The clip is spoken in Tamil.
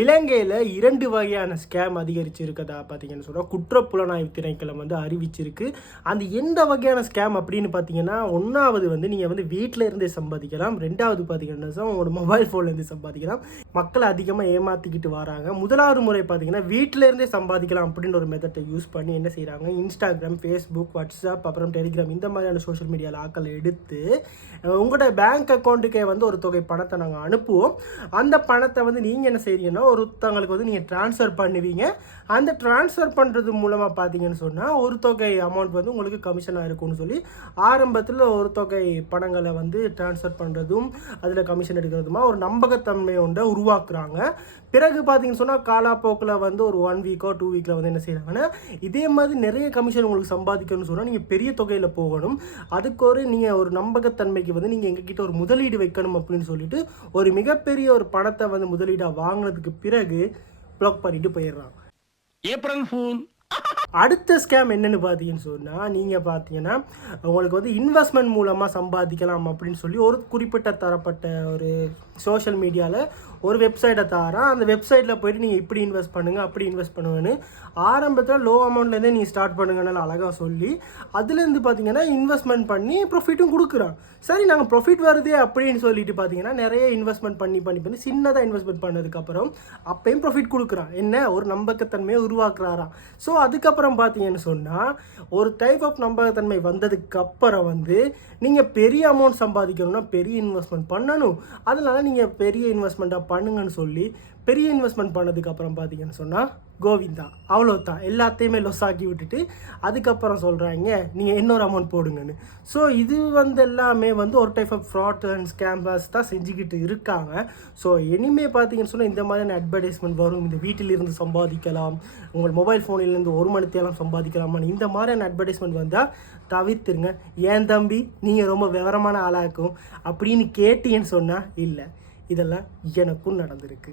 இலங்கையில் 2 வகையான ஸ்கேம் அதிகரிச்சு இருக்கதா பார்த்தீங்கன்னு சொல்கிறோம். குற்றப்புலனாய்வு திணைக்களம் வந்து அறிவிச்சிருக்கு. அந்த எந்த வகையான ஸ்கேம் அப்படின்னு பார்த்தீங்கன்னா, ஒன்றாவது வந்து நீங்கள் வந்து வீட்டில் இருந்தே சம்பாதிக்கலாம். 2வது பார்த்தீங்கன்னா உங்களோட மொபைல் ஃபோன்லேருந்து சம்பாதிக்கலாம். மக்களை அதிகமாக ஏமாற்றிக்கிட்டு வராங்க. முதலாவது முறை பார்த்தீங்கன்னா வீட்டில் இருந்தே சம்பாதிக்கலாம் அப்படின்ற ஒரு மெத்தட்டை யூஸ் பண்ணி என்ன செய்கிறாங்க, இன்ஸ்டாகிராம், ஃபேஸ்புக், வாட்ஸ்அப், அப்புறம் டெலிகிராம் இந்த மாதிரியான சோஷியல் மீடியாவில் ஆக்களை எடுத்து உங்களோட பேங்க் அக்கௌண்ட்டுக்கே வந்து ஒரு தொகை பணத்தை நாங்கள் அனுப்புவோம். அந்த பணத்தை வந்து நீங்கள் என்ன செய்றீங்கன்னா ஒருத்தவங்களுக்கு வந்து நீங்கள் ட்ரான்ஸ்ஃபர் பண்ணுவீங்க. அந்த ட்ரான்ஸ்ஃபர் பண்ணுறது மூலமாக பார்த்தீங்கன்னு சொன்னால் ஒரு தொகை அமௌண்ட் வந்து உங்களுக்கு கமிஷனாக இருக்கும்னு சொல்லி ஆரம்பத்தில் ஒரு தொகை பணங்களை வந்து ட்ரான்ஸ்ஃபர் பண்ணுறதும் அதில் கமிஷன் எடுக்கிறதுமா ஒரு நம்பகத்தன்மை ஒன்றை உருவாக்குறாங்க. பிறகு பார்த்தீங்கன்னு சொன்னால் காலாப்போக்கில் வந்து ஒரு 1 வீக்கோ 2 வீக்கில் வந்து என்ன செய்கிறாங்கன்னா இதே மாதிரி நிறைய கமிஷன் உங்களுக்கு சம்பாதிக்கணும்னு சொன்னால் நீங்கள் பெரிய தொகையில் போகணும். அதுக்கு நீங்கள் ஒரு நம்பகத்தன்மைக்கு வந்து நீங்கள் எங்ககிட்ட ஒரு முதலீடு வைக்கணும் அப்படின்னு சொல்லிட்டு ஒரு மிகப்பெரிய ஒரு பணத்தை வந்து முதலீடாக வாங்கினதுக்கு பிறகு ப்ளாக் பண்ணிட்டு போயிடுறான். April fool. அடுத்த ஸ்கேம் என்னென்னு பார்த்தீங்கன்னு சொன்னால், நீங்கள் பார்த்தீங்கன்னா உங்களுக்கு வந்து இன்வெஸ்ட்மெண்ட் மூலமாக சம்பாதிக்கலாம் அப்படின்னு சொல்லி ஒரு குறிப்பிட்ட தரப்பட்ட ஒரு சோஷியல் மீடியாவில் ஒரு வெப்சைட்டை தரான். அந்த வெப்சைட்டில் போய்ட்டு நீங்கள் இப்படி இன்வெஸ்ட் பண்ணுங்கள், அப்படி இன்வெஸ்ட் பண்ணுவேன்னு ஆரம்பத்தில் லோ அமௌண்ட்லேருந்தே நீங்கள் ஸ்டார்ட் பண்ணுங்கன்னு அழகாக சொல்லி அதுலேருந்து பார்த்தீங்கன்னா இன்வெஸ்ட்மெண்ட் பண்ணி ப்ராஃபிட்டும் கொடுக்குறான். சரி, நாங்கள் ப்ராஃபிட் வருதே அப்படின்னு சொல்லிட்டு பார்த்தீங்கன்னா நிறைய இன்வெஸ்ட்மெண்ட் பண்ணி சின்னதாக இன்வெஸ்ட்மெண்ட் பண்ணதுக்கப்புறம் அப்பயும் ப்ராஃபிட் கொடுக்குறான். என்ன ஒரு நம்பகத்தன்மையை உருவாக்குறாராம். ஸோ அதுக்கப்புறம் பார்த்தீங்கன்னு சொன்னால் ஒரு டைப் ஆஃப் நம்பகத்தன்மை வந்ததுக்கப்புறம் வந்து நீங்கள் பெரிய அமௌண்ட் சம்பாதிக்கணும்னா பெரிய இன்வெஸ்ட்மெண்ட் பண்ணணும். அதனால நீங்கள் பெரிய இன்வெஸ்ட்மெண்ட்டாக பண்ணுங்கன்னு சொல்லி பெரிய இன்வெஸ்ட்மெண்ட் பண்ணதுக்கப்புறம் பார்த்தீங்கன்னு சொன்னால் கோவிந்தா அவ்வளோதான், எல்லாத்தையுமே லொஸ் ஆக்கி விட்டுட்டு அதுக்கப்புறம் சொல்கிறாங்க நீங்கள் இன்னொரு அமௌண்ட் போடுங்கன்னு. ஸோ இது வந்து எல்லாமே வந்து ஒரு டைப் ஆஃப் ஃப்ராட் அண்ட் ஸ்கேம்பர்ஸ் தான் செஞ்சுக்கிட்டு இருக்காங்க. ஸோ இனிமேல் பார்த்தீங்கன்னு சொன்னால் இந்த மாதிரியான அட்வர்டைஸ்மெண்ட் வரும். இந்த வீட்டிலிருந்து சம்பாதிக்கலாம், உங்கள் மொபைல் ஃபோனிலேருந்து 1 மணித்தேலாம் சம்பாதிக்கலாமான்னு இந்த மாதிரியான அட்வர்டைஸ்மெண்ட் வந்தால் தவிர்த்துருங்க. ஏன் தம்பி நீங்கள் ரொம்ப விவரமான ஆளாக்கும் அப்படின்னு கேட்டீங்கன்னு சொன்னால் இல்லை, இதெல்லாம் எனக்கும் நடந்திருக்கு.